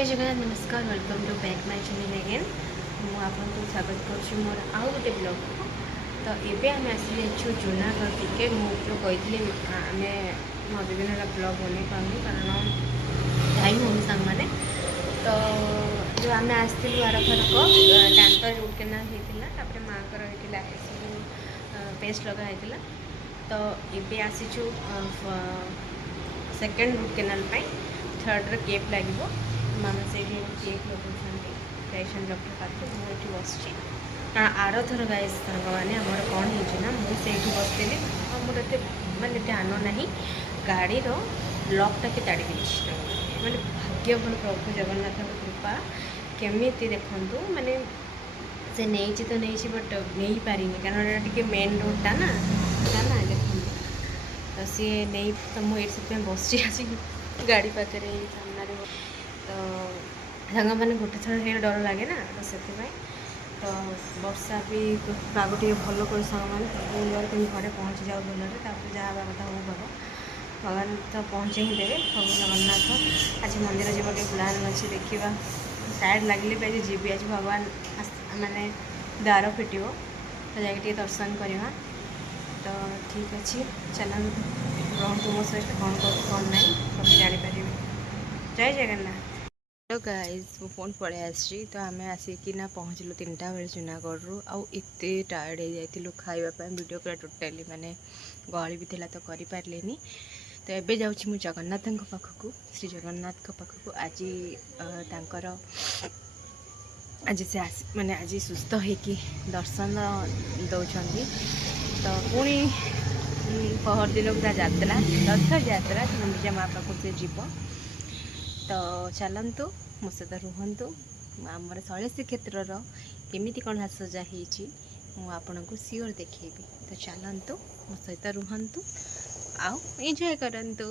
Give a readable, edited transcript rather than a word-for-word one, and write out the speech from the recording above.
जय जगन्नाथ नमस्कार welcome to back my channel again मुझे स्वागत करुँच मोर आउ गोटे ब्लॉग को। तो ये आम आसी जाइए जूनागढ़ टिके मुझे कही आम बहुत दिन है ब्लॉग बन पाऊँ कारण जाई हो सांग मैंने। तो जो आम आसलु आर थरक दांत रूट केनाल होता माँ को पेस्ट लगा तो ये आसीचु second root canal third cap लगे मामा से केप लगे पेशेंट डॉक्टर पाखे मुझे बस कारण आर थर गाइस मैंने आमर कौन होना मुझे बसती मोर मानते ध्यान ना गाड़ी लॉकटा के ताड़ी मैंने भाग्य भल प्रभु जगन्नाथ कृपा केमी देखु माने से नहीं तो नहीं बट नहीं पारिनी कारण टे मेन रोडटा ना देखो तो सी नहीं तो मुझे बस गाड़ी पाखे सामने तो सांग मैंने गोटे थर डर लगे ना तो से तो वर्षा भी पाग टे भल कर सांग मैंने घरे पहुँची जाओ भलरे जहाँ कथा हो भल भगवान तो पहुँचे ही देवे प्रभु जगन्नाथ। आज मंदिर जी गोटे प्लान अच्छे देखा टायर्ड लगे भी आज जी आज भगवान माने द्वार फिट तो जाके दर्शन करवा। तो ठीक अच्छे चल रुहतु मो सहित कौन कौन ना सब जापर। जय जगन्नाथ। हेलो गाइस वो फोन पड़े आसी तो आम आसिकिना पहुँचलु 3टा बेले जूनागढ़ आउ एते टायर्ड हो जाइलु खाइबा वीडियो पूरा टोटाली माने गहली भी थिला तो करि पारलेनी। तो एबे जाउछि मु जगन्नाथ पाखकु श्री जगन्नाथ पाखकु आज तांकर आज से माने आज सुस्थ होकि दर्शन दौरान तो पुणी पहर दिन पूरा यात्रा रथ यात्रा गुंडीचा माँ पाखु से जीव। तो चलतु मो सहित रुहतु आमर शैलश्री क्षेत्र केमिति कौन सजा होपन को सियोर देखी। तो चलतु मो सहित रुहतु आउ एंजॉय करंतु।